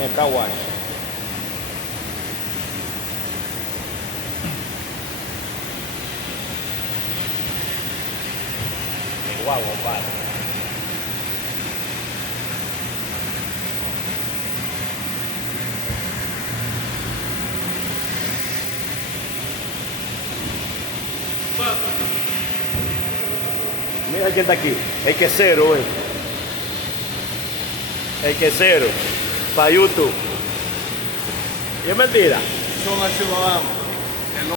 el car wash. Qué guau, compadre. Mira quién está aquí. El quesero, El quesero. Para YouTube. ¿Y es mentira? Son al ciudadano.